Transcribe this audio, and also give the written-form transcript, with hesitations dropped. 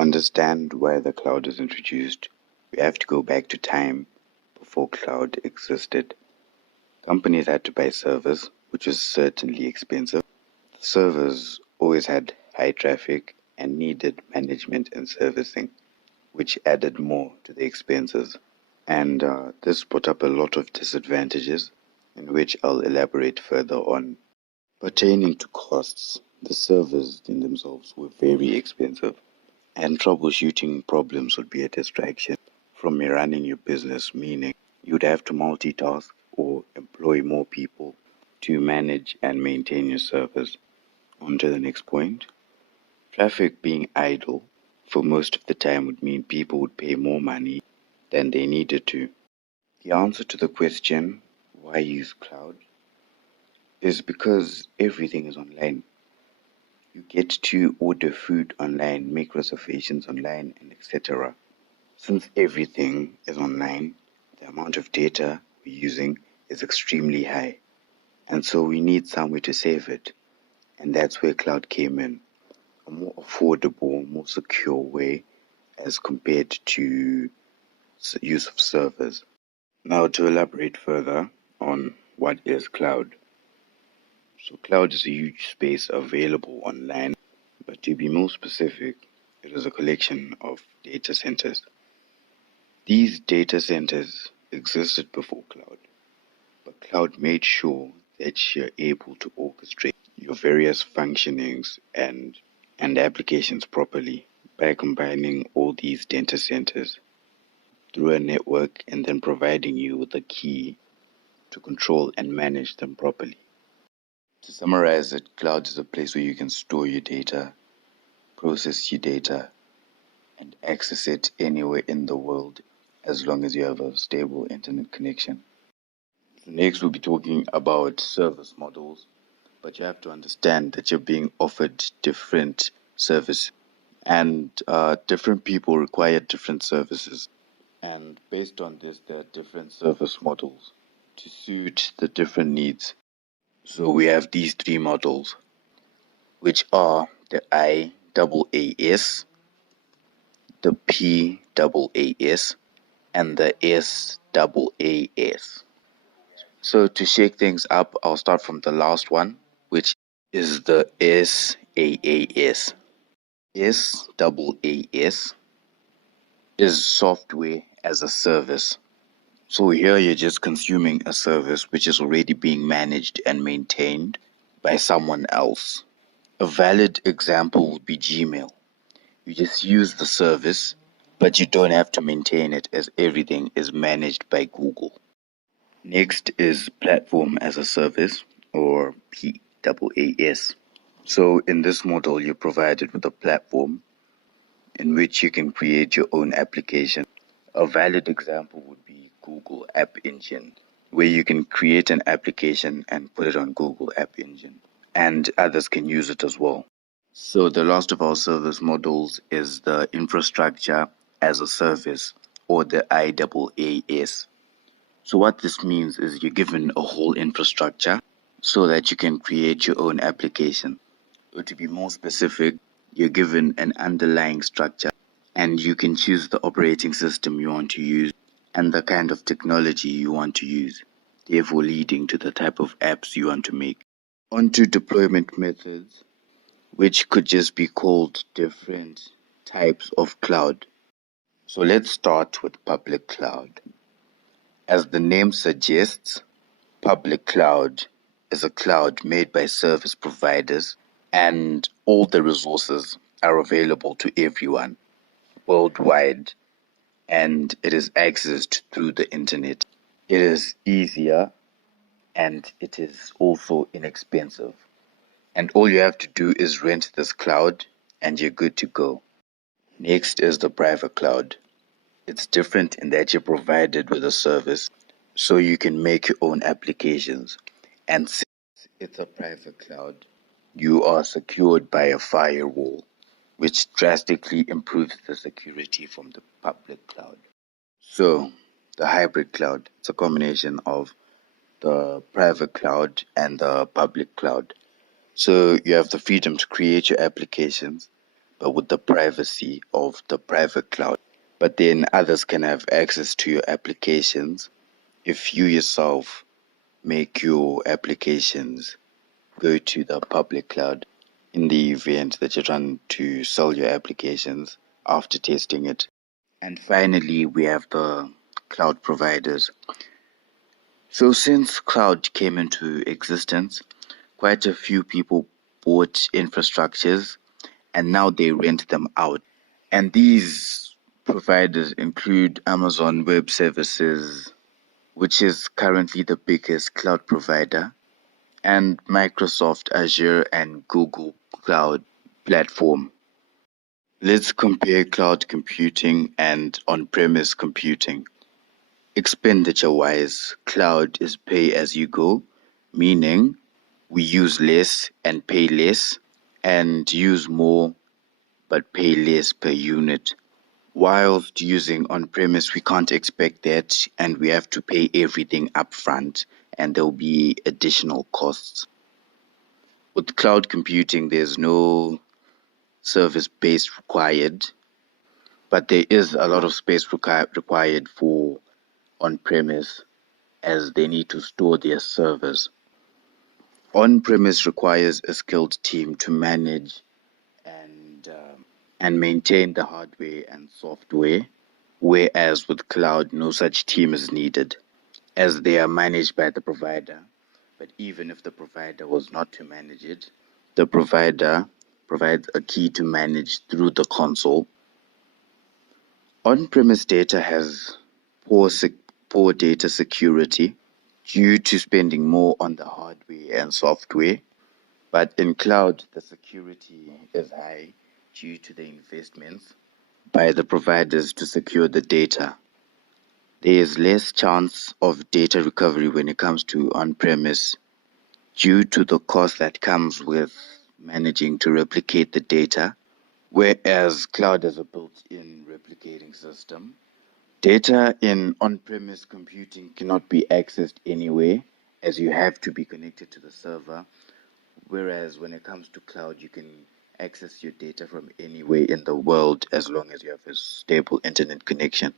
understand why the cloud is introduced, we have to go back to time before cloud existed. Companies had to buy servers, which was certainly expensive. The servers always had high traffic and needed management and servicing, which added more to the expenses. And this brought up a lot of disadvantages, in which I'll elaborate further on. Pertaining to costs, the servers in themselves were very expensive, and troubleshooting problems would be a distraction from me running your business, meaning you'd have to multitask or employ more people to manage and maintain your servers. On to the next point. Traffic being idle for most of the time would mean people would pay more money than they needed to. The answer to the question, why use cloud, is because everything is online. You get to order food online, make reservations online, and etc. Since everything is online, the amount of data we're using is extremely high. And so we need somewhere to save it. And that's where cloud came in. A more affordable, more secure way as compared to use of servers. Now to elaborate further on what is cloud. So cloud is a huge space available online, but to be more specific, it is a collection of data centers. These data centers existed before cloud, but cloud made sure that you're able to orchestrate your various functionings and applications properly by combining all these data centers through a network and then providing you with a key to control and manage them properly. To summarize it, cloud is a place where you can store your data, process your data, and access it anywhere in the world as long as you have a stable internet connection. So next we'll be talking about service models, but you have to understand that you're being offered different services and different people require different services. And based on this, there are different service models to suit the different needs. So we have these three models, which are the IAAS, the PAAS, and the SAAS. So to shake things up, I'll start from the last one, which is the SAAS. SAAS is software as a service. So here you're just consuming a service which is already being managed and maintained by someone else. A valid example would be Gmail. You just use the service, but you don't have to maintain it as everything is managed by Google. Next is platform as a service, or PaaS. So in this model, you're provided with a platform in which you can create your own application. A valid example would be Google App Engine, where you can create an application and put it on Google App Engine, and others can use it as well. So the last of our service models is the infrastructure as a service, or the IaaS. So what this means is you're given a whole infrastructure so that you can create your own application. Or to be more specific, you're given an underlying structure and you can choose the operating system you want to use and the kind of technology you want to use, therefore leading to the type of apps you want to make. Onto deployment methods, which could just be called different types of cloud. So let's start with public cloud. As the name suggests, public cloud is a cloud made by service providers, and all the resources are available to everyone worldwide, and it is accessed through the internet. It is easier and it is also inexpensive. And all you have to do is rent this cloud and you're good to go. Next is the private cloud. It's different in that you're provided with a service so you can make your own applications. And since it's a private cloud, you are secured by a firewall, which drastically improves the security from the public cloud. So, the hybrid cloud, it's a combination of the private cloud and the public cloud. So you have the freedom to create your applications, but with the privacy of the private cloud. But then others can have access to your applications if you yourself make your applications go to the public cloud in the event that you're trying to sell your applications after testing it. And finally, we have the cloud providers. So since cloud came into existence, quite a few people bought infrastructures and now they rent them out. And these providers include Amazon Web Services, which is currently the biggest cloud provider, and Microsoft Azure and Google Cloud Platform. Let's compare cloud computing and on-premise computing. Expenditure-wise, cloud is pay as you go, meaning we use less and pay less, and use more but pay less per unit. Whilst using on-premise, we can't expect that, and we have to pay everything upfront, and there'll be additional costs. With cloud computing, there's no service base required, but there is a lot of space required for on-premise as they need to store their servers. On-premise requires a skilled team to manage and maintain the hardware and software, whereas with cloud, no such team is needed, as they are managed by the provider. But even if the provider was not to manage it, the provider provides a key to manage through the console. On-premise data has poor data security due to spending more on the hardware and software, but in cloud, the security is high due to the investments by the providers to secure the data. There is less chance of data recovery when it comes to on-premise due to the cost that comes with managing to replicate the data, whereas cloud has a built-in replicating system. Data in on-premise computing cannot be accessed anywhere, as you have to be connected to the server, whereas when it comes to cloud, you can access your data from anywhere in the world as long as you have a stable internet connection.